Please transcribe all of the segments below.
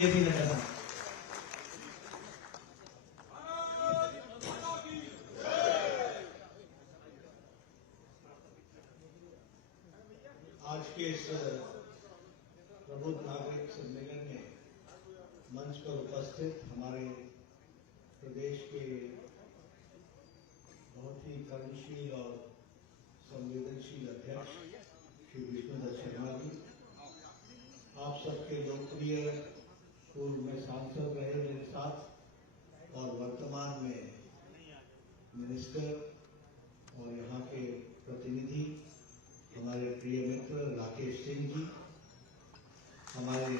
ये भी लगा था। आज के इस प्रबुद्ध नागरिक सम्मेलन में मंच पर उपस्थित हमारे प्रदेश के बहुत ही कर्मशील और संवेदनशील अध्यक्ष श्री विष्णुदत्त शर्मा जी, आप सबके लोकप्रिय पूर्व में सांसद रहे मेरे साथ और वर्तमान में मिनिस्टर और यहाँ के प्रतिनिधि हमारे प्रिय मित्र राकेश सिंह जी, हमारे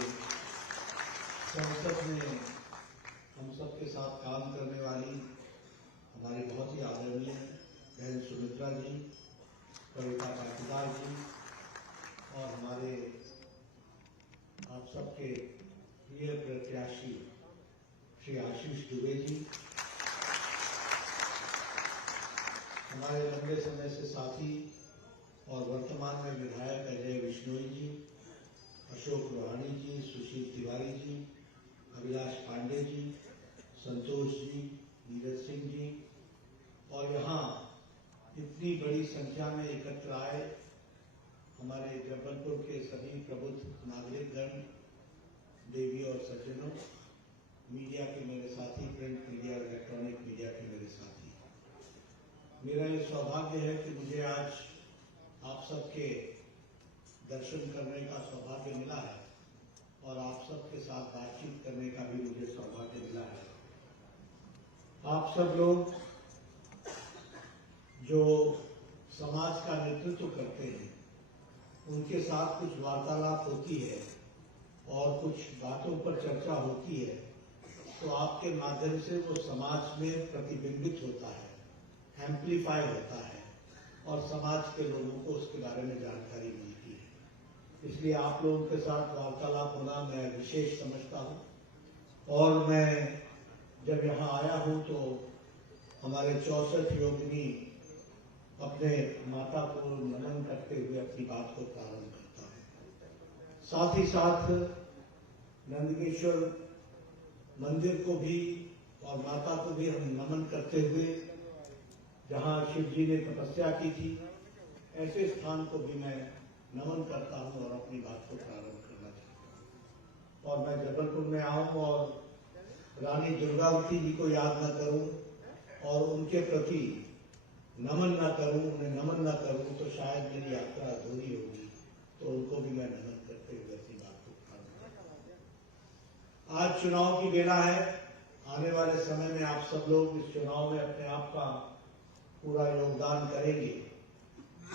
संसद में हम सबके साथ काम करने वाली हमारी बहुत ही आदरणीय बहन सुमित्रा जी, कविता पाटीदार जी और हमारे आप सबके प्रिय प्रत्याशी श्री आशीष दुबे जी, हमारे लंबे समय से साथी और वर्तमान में विधायक अजय बिश्नोई जी, अशोक रोहानी जी, सुशील तिवारी जी, अभिलाष पांडे जी, संतोष जी, नीरज सिंह जी और यहाँ इतनी बड़ी संख्या में एकत्र आए हमारे जबलपुर के सभी प्रबुद्ध नागरिकगण, देवी और सज्जनों, मीडिया के मेरे साथी, प्रिंट मीडिया, इलेक्ट्रॉनिक मीडिया के मेरे साथी, मेरा ये सौभाग्य है कि मुझे आज आप सबके दर्शन करने का सौभाग्य मिला है और आप सबके साथ बातचीत करने का भी मुझे सौभाग्य मिला है। आप सब लोग जो समाज का नेतृत्व करते हैं, उनके साथ कुछ वार्तालाप होती है और कुछ बातों पर चर्चा होती है तो आपके माध्यम से वो समाज में प्रतिबिंबित होता है, एम्प्लीफाई होता है और समाज के लोगों को उसके बारे में जानकारी मिलती है। इसलिए आप लोगों के साथ वार्तालाप होना मैं विशेष समझता हूँ और मैं जब यहाँ आया हूँ तो हमारे 64 योगिनी अपने माता को नमन करते हुए अपनी बात को प्रारंभ करता हूँ। साथ ही साथ नंदकेश्वर मंदिर को भी और माता को भी हम नमन करते हुए, जहाँ शिव जी ने तपस्या की थी, ऐसे स्थान को भी मैं नमन करता हूँ और अपनी बात को प्रारंभ करना चाहता हूँ। और मैं जबलपुर में आऊँ और रानी दुर्गावती जी को याद न करूँ और उनके प्रति नमन न करूं, उन्हें नमन न करूं तो शायद मेरी यात्रा अधूरी होगी, तो उनको भी मैं नमन करते हुए अपनी बात को प्रारंभ करूंगा। आज चुनाव की बेला है, आने वाले समय में आप सब लोग इस चुनाव में अपने आप का पूरा योगदान करेंगे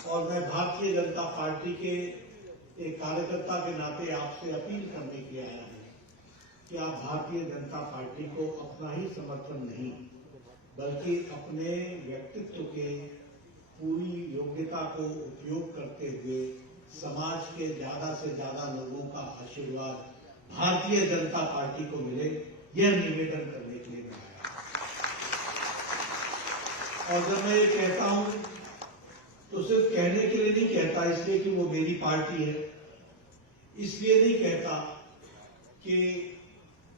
और मैं भारतीय जनता पार्टी के एक कार्यकर्ता के नाते आपसे अपील करने के लिए आया हूं कि आप भारतीय जनता पार्टी को अपना ही समर्थन नहीं बल्कि अपने व्यक्तित्व के पूरी योग्यता को उपयोग करते हुए समाज के ज्यादा से ज्यादा लोगों का आशीर्वाद भारतीय जनता पार्टी को मिले, यह निवेदन करने के लिए मैं आया। और जब मैं ये कहता हूं तो सिर्फ कहने के लिए नहीं कहता, इसलिए कि वो मेरी पार्टी है, इसलिए नहीं कहता कि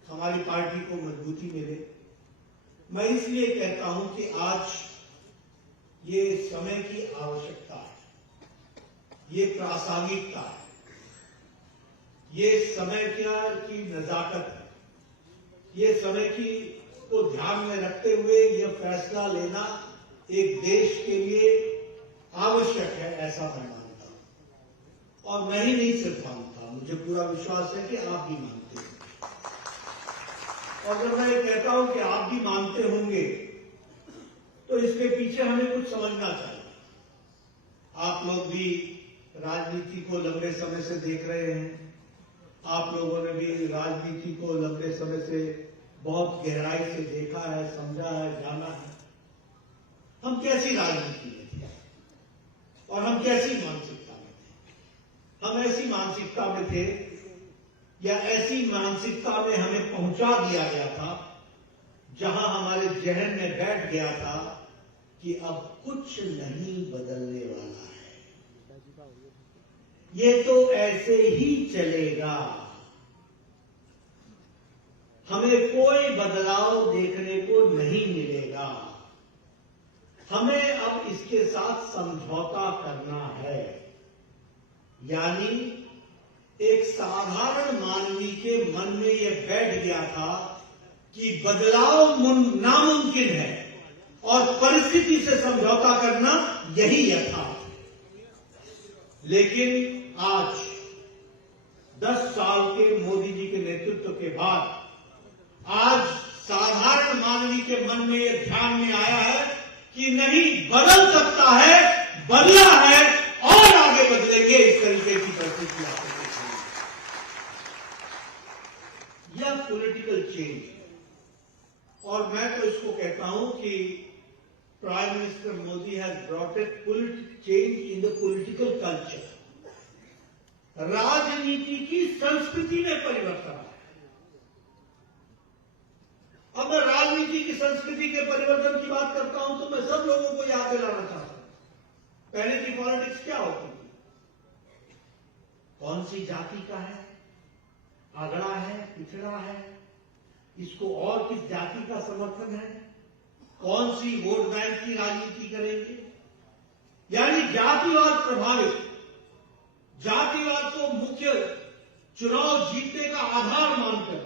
हमारी पार्टी को मजबूती मिले, मैं इसलिए कहता हूं कि आज ये समय की आवश्यकता है, ये प्रासंगिकता है, ये समय की नजाकत है, ये समय की को ध्यान में रखते हुए यह फैसला लेना एक देश के लिए आवश्यक है, ऐसा मैं मानता हूं। और मैं ही नहीं सिर्फ मानता, मुझे पूरा विश्वास है कि आप भी मानते हैं। और जब मैं ये कहता हूं कि आप भी मानते होंगे तो इसके पीछे हमें कुछ समझना चाहिए। आप लोग भी राजनीति को लंबे समय से देख रहे हैं, आप लोगों ने भी राजनीति को लंबे समय से बहुत गहराई से देखा है, समझा है, जाना है। हम कैसी राजनीति में थे और हम कैसी मानसिकता में थे? हम ऐसी मानसिकता में थे या ऐसी मानसिकता में हमें पहुंचा दिया गया था जहां हमारे जहन में बैठ गया था कि अब कुछ नहीं बदलने वाला है, ये तो ऐसे ही चलेगा। हमें कोई बदलाव देखने को नहीं मिलेगा। हमें अब इसके साथ समझौता करना है। यानी एक साधारण मानवी के मन में यह बैठ गया था कि बदलाव नामुमकिन है और परिस्थिति से समझौता करना यही यथार्थ है। लेकिन आज 10 साल के मोदी जी के नेतृत्व के बाद आज साधारण मानवी के मन में यह ध्यान में आया है कि नहीं, बदल सकता है, बदला है और आगे बदलेंगे। इस तरीके की परिस्थिति आ सकती है। यह पॉलिटिकल चेंज है और मैं तो इसको कहता हूं कि prime minister Modi has brought a change in the political culture. राजनीति की संस्कृति में परिवर्तन है। अब मैं राजनीति की संस्कृति के परिवर्तन की बात करता हूं तो मैं सब लोगों को याद दिलाना चाहता हूं, पहले की पॉलिटिक्स क्या होती थी? कौन सी जाति का है, अगड़ा है, पिछड़ा है, इसको और किस जाति का समर्थन है, कौन सी वोट बैंक की राजनीति करेंगे। यानी जातिवाद प्रभावित, जातिवाद को मुख्य चुनाव जीतने का आधार मानकर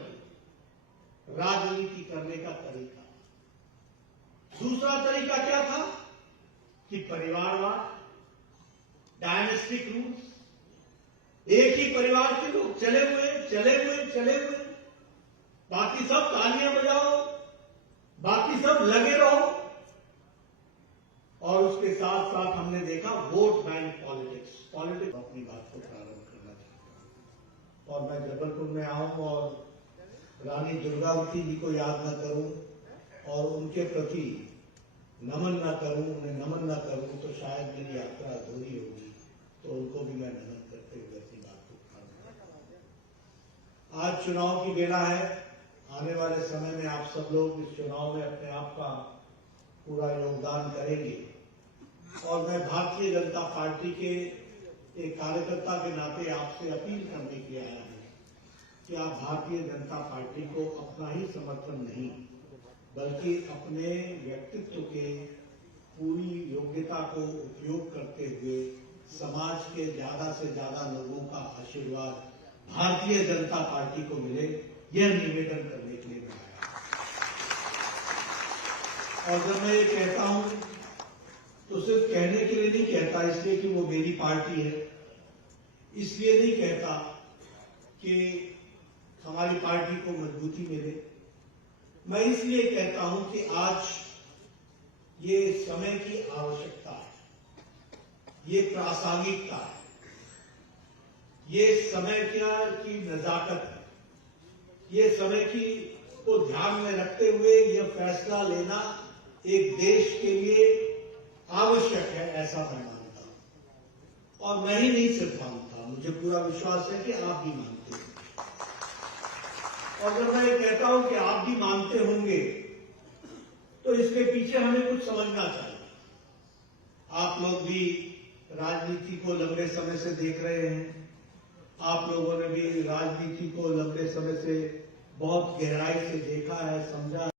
राजनीति करने का तरीका। दूसरा तरीका क्या था कि परिवारवाद, डायनेस्टिक रूल्स, एक ही परिवार के लोग चले हुए, बाकी सब तालियां बजाओ, बाकी सब लगे रहो। और उसके साथ साथ हमने देखा वोट बैंक पॉलिटिक्स। अपनी बात को प्रारंभ करना चाहता हूं और मैं जबलपुर में आऊं और रानी दुर्गावती जी को याद न करूं और उनके प्रति नमन न करूं, उन्हें नमन न करूं तो शायद मेरी यात्रा अधूरी होगी। तो उनको भी मैं नमन करते हुए अपनी बात को प्रारंभ करता हूं। आज चुनाव की बेला है। आने वाले समय में आप सब लोग इस चुनाव में अपने आप का पूरा योगदान करेंगे और मैं भारतीय जनता पार्टी के एक कार्यकर्ता के नाते आपसे अपील करने के लिए आया हूं कि आप भारतीय जनता पार्टी को अपना ही समर्थन नहीं बल्कि अपने व्यक्तित्व के पूरी योग्यता को उपयोग करते हुए समाज के ज्यादा से ज्यादा लोगों का आशीर्वाद भारतीय जनता पार्टी को मिले, यह निवेदन करने के लिए बनाया। और जब मैं ये कहता हूं तो सिर्फ कहने के लिए नहीं कहता, इसलिए कि वो मेरी पार्टी है, इसलिए नहीं कहता कि हमारी पार्टी को मजबूती मिले। मैं इसलिए कहता हूं कि आज ये समय की आवश्यकता है, ये प्रासंगिकता है, ये समय की नजाकत है, ये समय को ध्यान में रखते हुए यह फैसला लेना एक देश के लिए आवश्यक है, ऐसा मैं मानता हूं। और मैं ही नहीं सिर्फ मानता, मुझे पूरा विश्वास है कि आप भी मानते हैं। और जब मैं ये कहता हूं कि आप भी मानते होंगे तो इसके पीछे हमें कुछ समझना चाहिए। आप लोग भी राजनीति को लंबे समय से देख रहे हैं, आप लोगों ने भी राजनीति को लंबे समय से बहुत गहराई से देखा है, समझा है।